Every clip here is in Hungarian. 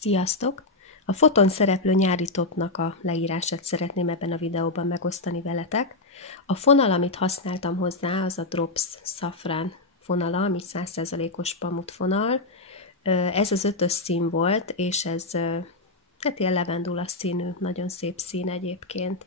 Sziasztok! A foton szereplő nyári topnak a leírását szeretném ebben a videóban megosztani veletek. A fonal, amit használtam hozzá, az a Drops Safran fonala, ami 100%-os pamut fonal. Ez az 5-ös szín volt, és ez hát ilyen levendula színű, nagyon szép szín egyébként.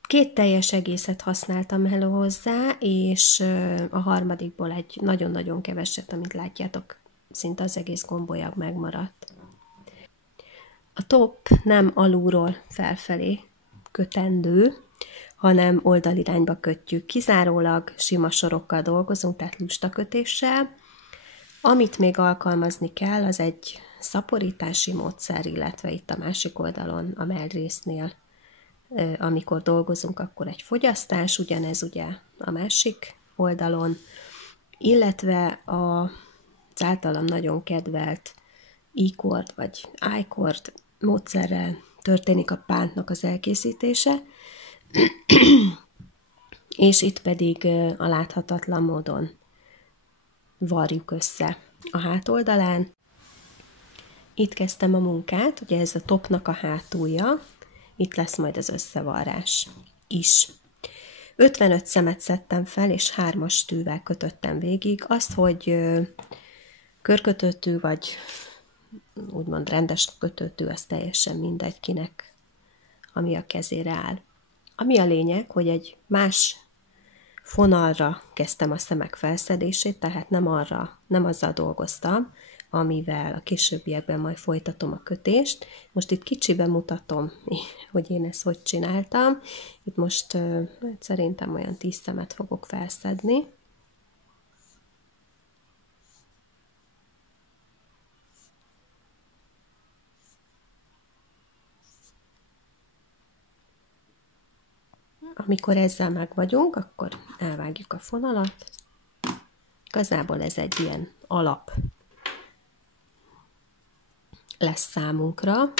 2 teljes egészet használtam elő hozzá, és a harmadikból egy nagyon-nagyon keveset, amit látjátok, szinte az egész gombolyag megmaradt. A top nem alulról felfelé kötendő, hanem oldalirányba kötjük. Kizárólag sima sorokkal dolgozunk, tehát lustakötéssel. Amit még alkalmazni kell, az egy szaporítási módszer, illetve itt a másik oldalon, a mellrésznél, amikor dolgozunk, akkor egy fogyasztás, ugyanez ugye a másik oldalon, illetve az általam nagyon kedvelt E-cord vagy I-cord módszerrel történik a pántnak az elkészítése, és itt pedig a láthatatlan módon varjuk össze a hátoldalán. Itt kezdtem a munkát, ugye ez a topnak a hátulja, itt lesz majd az összevarrás is. 55 szemet szedtem fel, és 3-as tűvel kötöttem végig. Azt, hogy körkötőtű vagy úgymond rendes kötőtű, az teljesen mindegy kinek, ami a kezére áll. Ami a lényeg, hogy egy más fonalra kezdtem a szemek felszedését, tehát nem azzal dolgoztam, amivel a későbbiekben majd folytatom a kötést. Most itt kicsiben mutatom, hogy én ezt hogy csináltam. Itt most szerintem olyan 10 szemet fogok felszedni. Amikor ezzel meg vagyunk, akkor elvágjuk a fonalat. Igazából ez egy ilyen alap lesz számunkra,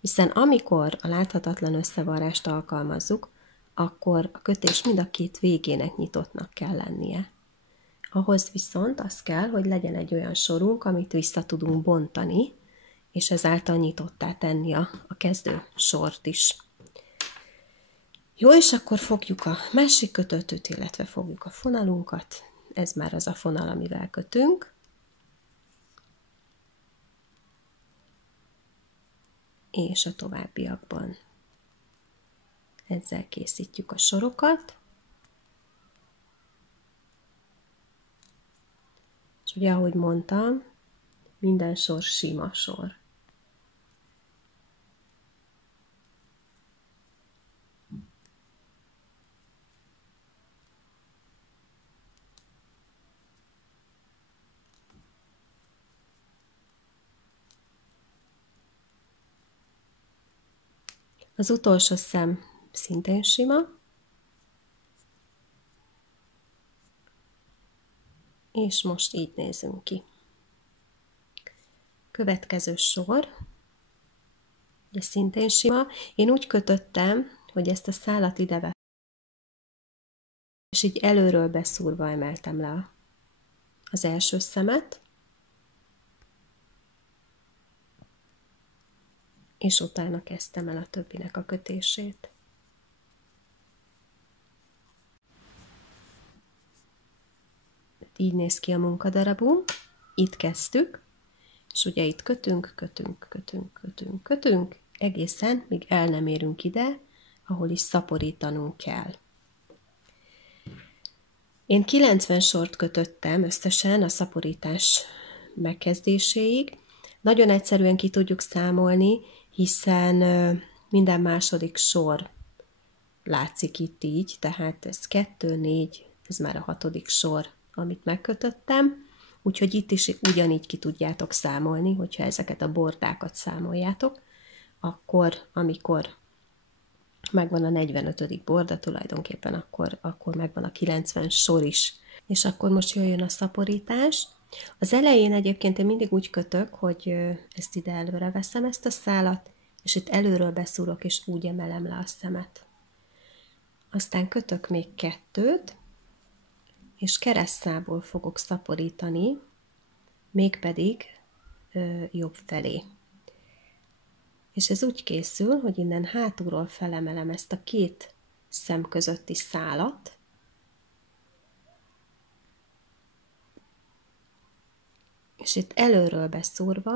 hiszen amikor a láthatatlan összevarrást alkalmazzuk, akkor a kötés mind a 2 végének nyitottnak kell lennie. Ahhoz viszont az kell, hogy legyen egy olyan sorunk, amit vissza tudunk bontani, és ezáltal nyitottá tenni a kezdő sort is. Jó, és akkor fogjuk a másik kötőtűt, illetve fogjuk a fonalunkat. Ez már az a fonal, amivel kötünk. És a továbbiakban ezzel készítjük a sorokat. És ugye, ahogy mondtam, minden sor sima sor. Az utolsó szem szintén sima, és most így nézünk ki. Következő sor, ugye szintén sima. Én úgy kötöttem, hogy ezt a szálat ide vettem, és így előről beszúrva emeltem le az első szemet, és utána kezdtem el a többinek a kötését. Így néz ki a munkadarabunk, itt kezdtük, és ugye itt kötünk, egészen, míg el nem érünk ide, ahol is szaporítanunk kell. Én 90 sort kötöttem összesen a szaporítás megkezdéséig. Nagyon egyszerűen ki tudjuk számolni, hiszen minden második sor látszik itt így, tehát ez 2, 4, ez már a 6. sor, amit megkötöttem, úgyhogy itt is ugyanígy ki tudjátok számolni, hogyha ezeket a bordákat számoljátok, akkor amikor megvan a 45. borda tulajdonképpen, akkor megvan a 90 sor is. És akkor most jöjjön a szaporítás. Az elején egyébként én mindig úgy kötök, hogy ezt ide előre veszem, ezt a szálat, és itt előről beszúrok, és úgy emelem le a szemet. Aztán kötök még 2, és keresztszából fogok szaporítani, mégpedig jobb felé. És ez úgy készül, hogy innen hátulról felemelem ezt a két szem közötti szálat, és itt előről beszúrva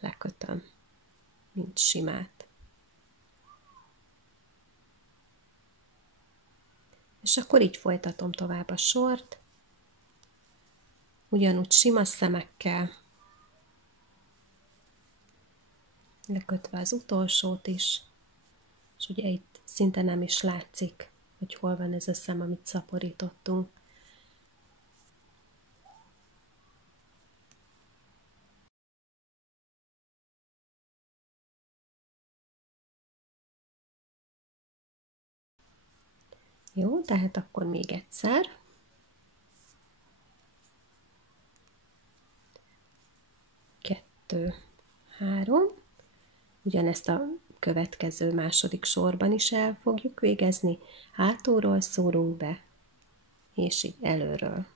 lekötöm, mint simát. És akkor így folytatom tovább a sort, ugyanúgy sima szemekkel, lekötve az utolsót is, és ugye itt szinte nem is látszik, hogy hol van ez a szem, amit szaporítottunk. Jó, tehát akkor még egyszer. Kettő, három. Ugyanezt a következő második sorban is el fogjuk végezni. Hátulról szórunk be, és így előről.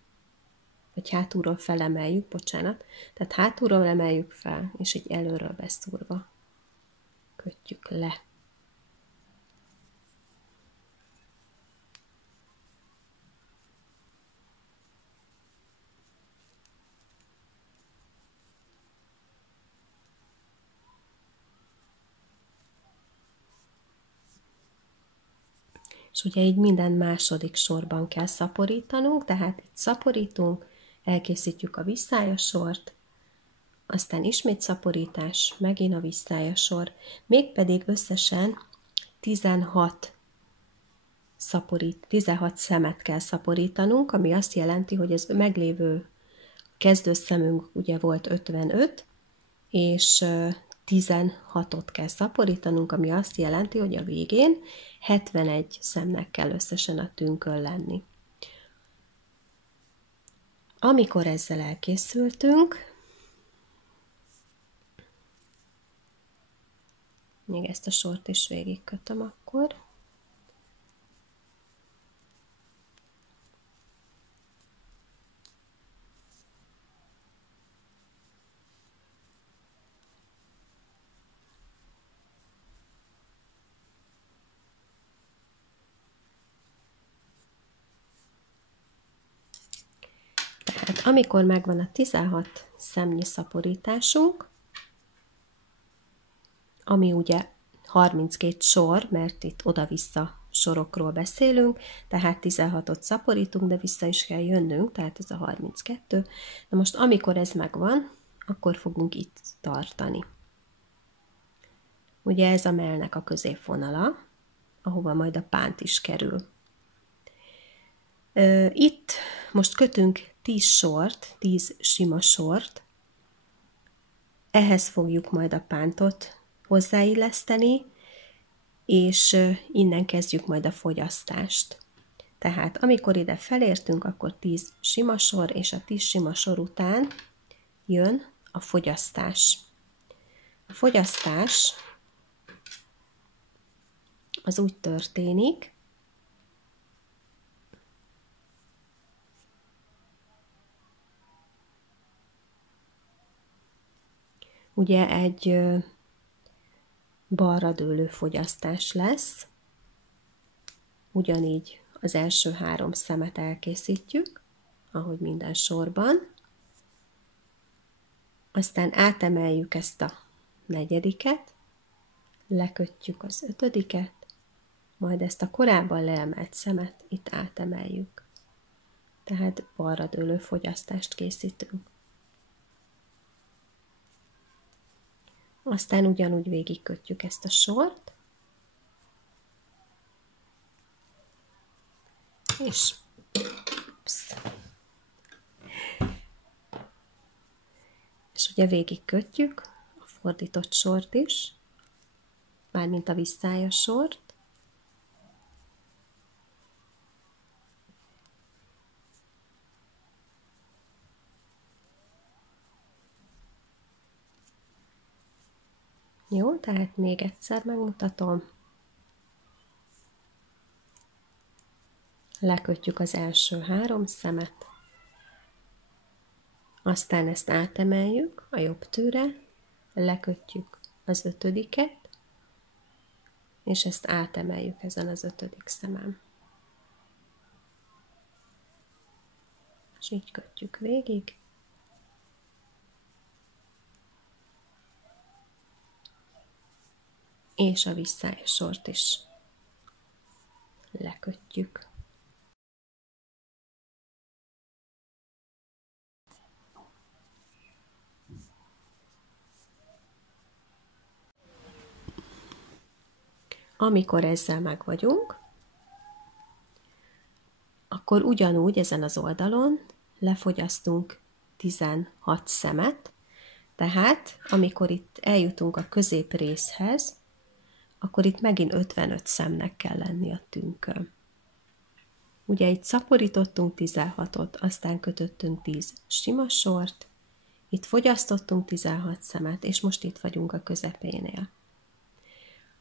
Vagy hátulról felemeljük, bocsánat. Tehát hátulról emeljük fel, és így előről beszúrva kötjük le. És ugye így minden második sorban kell szaporítanunk, tehát itt szaporítunk, elkészítjük a visszályasort, aztán ismét szaporítás, megint a visszályasor, mégpedig összesen 16 szemet kell szaporítanunk, ami azt jelenti, hogy ez meglévő kezdőszemünk ugye volt 55, és 16-ot kell szaporítanunk, ami azt jelenti, hogy a végén 71 szemnek kell összesen a tünkön lenni. Amikor ezzel elkészültünk, még ezt a sort is végigkötöm akkor. Tehát amikor megvan a 16 szemnyi szaporításunk, ami ugye 32 sor, mert itt oda-vissza sorokról beszélünk, tehát 16-ot szaporítunk, de vissza is kell jönnünk, tehát ez a 32. Na most amikor ez megvan, akkor fogunk itt tartani. Ugye ez a mellnek a középvonala, ahova majd a pánt is kerül. Itt most kötünk 10 sort, 10 sima sort, ehhez fogjuk majd a pántot hozzáilleszteni, és innen kezdjük majd a fogyasztást. Tehát amikor ide felértünk, akkor 10 sima sor, és a 10 sima sor után jön a fogyasztás. A fogyasztás az úgy történik, ugye egy balra dőlő fogyasztás lesz, ugyanígy az első 3 szemet elkészítjük, ahogy minden sorban, aztán átemeljük ezt a 4., lekötjük az 5., majd ezt a korábban leemelt szemet itt átemeljük. Tehát balra dőlő fogyasztást készítünk. Aztán ugyanúgy végigkötjük ezt a sort, és ugye végigkötjük a fordított sort is, mármint a visszályos sort. Jó, tehát még egyszer megmutatom. Lekötjük az első 3 szemet, Aztán ezt átemeljük a jobb tőre, lekötjük az 5-et, és ezt átemeljük ezen az 5. szemen. És így kötjük végig. És a visszájas sort is lekötjük. Amikor ezzel meg vagyunk, akkor ugyanúgy ezen az oldalon lefogyasztunk 16 szemet, tehát amikor itt eljutunk a középrészhez, akkor itt megint 55 szemnek kell lenni a tünkön. Ugye itt szaporítottunk 16-ot, aztán kötöttünk 10 sima sort, itt fogyasztottunk 16 szemet, és most itt vagyunk a közepénél.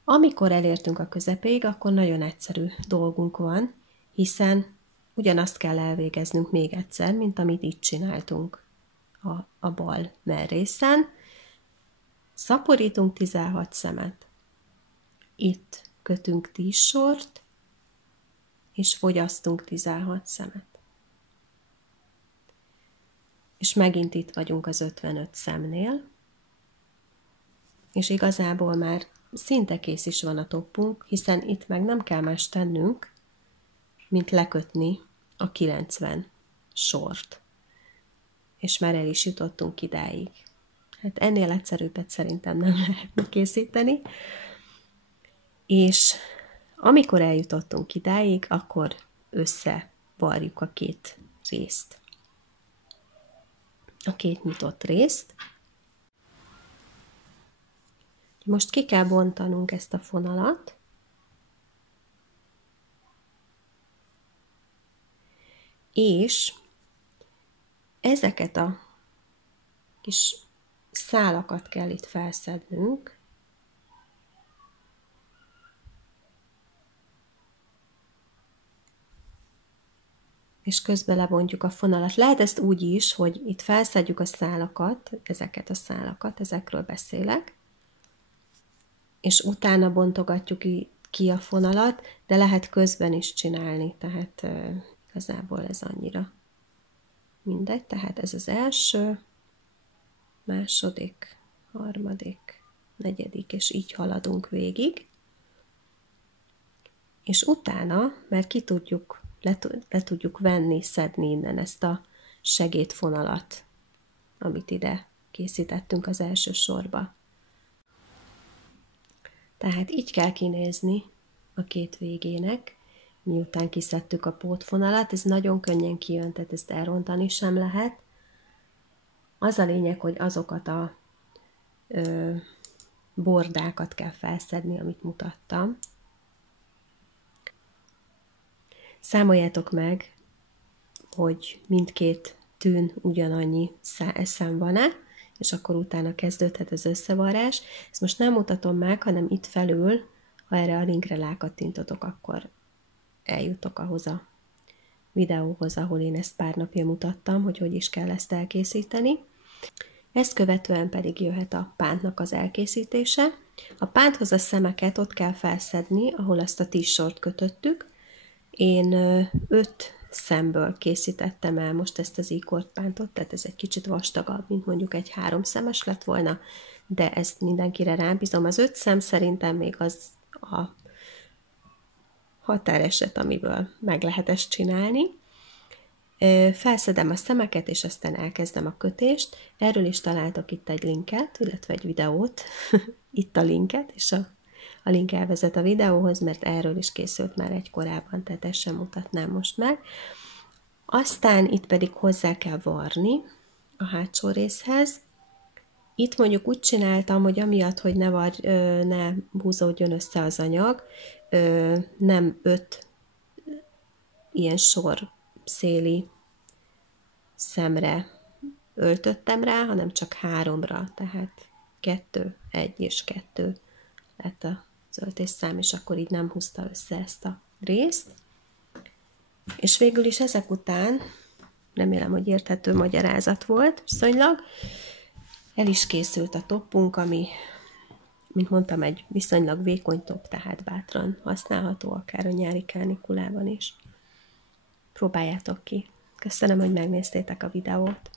Amikor elértünk a közepéig, akkor nagyon egyszerű dolgunk van, hiszen ugyanazt kell elvégeznünk még egyszer, mint amit itt csináltunk a bal mellrészen. Szaporítunk 16 szemet, itt kötünk 10 sort, és fogyasztunk 16 szemet. És megint itt vagyunk az 55 szemnél, és igazából már szinte kész is van a toppunk, hiszen itt meg nem kell más tennünk, mint lekötni a 90 sort. És már el is jutottunk idáig. Hát ennél egyszerűbbet szerintem nem lehetne készíteni. És amikor eljutottunk idáig, akkor összevarjuk a két részt. A két nyitott részt. Most ki kell bontanunk ezt a fonalat, és ezeket a kis szálakat kell itt felszednünk, és közben lebontjuk a fonalat. Lehet ezt úgy is, hogy itt felszedjük a szálakat, ezeket a szálakat, ezekről beszélek, és utána bontogatjuk ki a fonalat, de lehet közben is csinálni, tehát igazából ez annyira mindegy. Tehát ez az első, második, harmadik, negyedik, és így haladunk végig. És utána, mert le tudjuk venni, szedni innen ezt a segédfonalat, amit ide készítettünk az első sorba. Tehát így kell kinézni a két végének, miután kiszedtük a pótfonalat. Ez nagyon könnyen kijön, tehát ezt elrontani sem lehet. Az a lényeg, hogy azokat a bordákat kell felszedni, amit mutattam. Számoljátok meg, hogy mindkét tűn ugyanannyi szám van-e, és akkor utána kezdődhet az összevarrás. Ezt most nem mutatom meg, hanem itt felül, ha erre a linkre rákattintotok, akkor eljutok ahhoz a videóhoz, ahol én ezt pár napja mutattam, hogy is kell ezt elkészíteni. Ezt követően pedig jöhet a pántnak az elkészítése. A pánthoz a szemeket ott kell felszedni, ahol azt a 10 sort kötöttük. Én 5 szemből készítettem el most ezt az íkort pántot, tehát ez egy kicsit vastagabb, mint mondjuk egy 3 szemes lett volna, de ezt mindenkire rábízom. Az 5 szem szerintem még az a határeset, amiből meg lehet ezt csinálni. Felszedem a szemeket, és aztán elkezdem a kötést. Erről is találtok itt egy linket, illetve egy videót, itt a linket, és a link elvezet a videóhoz, mert erről is készült már egy korábban, tehát ezt sem mutatnám most meg. Aztán itt pedig hozzá kell varni a hátsó részhez. Itt mondjuk úgy csináltam, hogy amiatt, hogy ne húzódjon össze az anyag, nem 5 ilyen sor széli szemre öltöttem rá, hanem csak 3-ra, tehát 2, 1 és 2 lett az öltésszám, és akkor így nem húzta össze ezt a részt. És végül is ezek után Remélem, hogy érthető magyarázat volt viszonylag. El is készült a toppunk, ami, mint mondtam, egy viszonylag vékony topp, tehát bátran használható, akár a nyári kánikulában is. Próbáljátok ki. Köszönöm, hogy megnéztétek a videót.